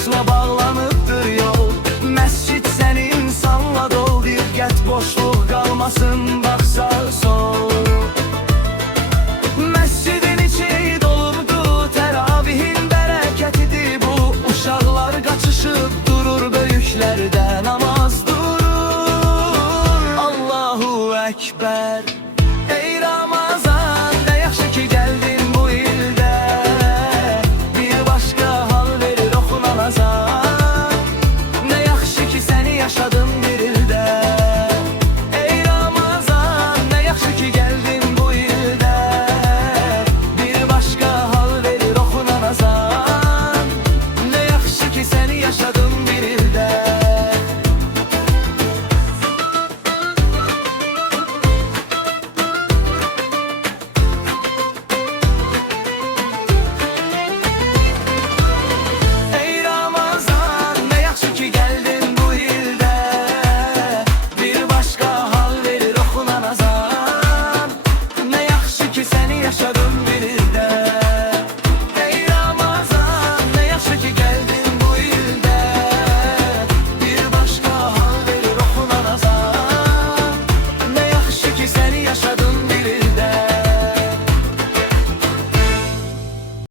haqla bağlanıbdır yol. Məscid səni insanla doldur, get boşluq qalmasın, bax sağ sol. Məscidin içi dolubdur, təravihin bərəkətidir bu. Uşaqlar qaçışıb durur, böyüklərdə namaz durur. Allahu Ekber. Ey Ramazan, ne yaxşı ki gəldin bu ildə. Bir başqa hal verir oxunan azan. Ne yaxşı ki səni yaşadım bir ildə. Ey Ramazan, ne yaxşı ki gəldin bu ildə. Bir başqa hal verir oxunan azan. Ne yaxşı ki səni yaşadım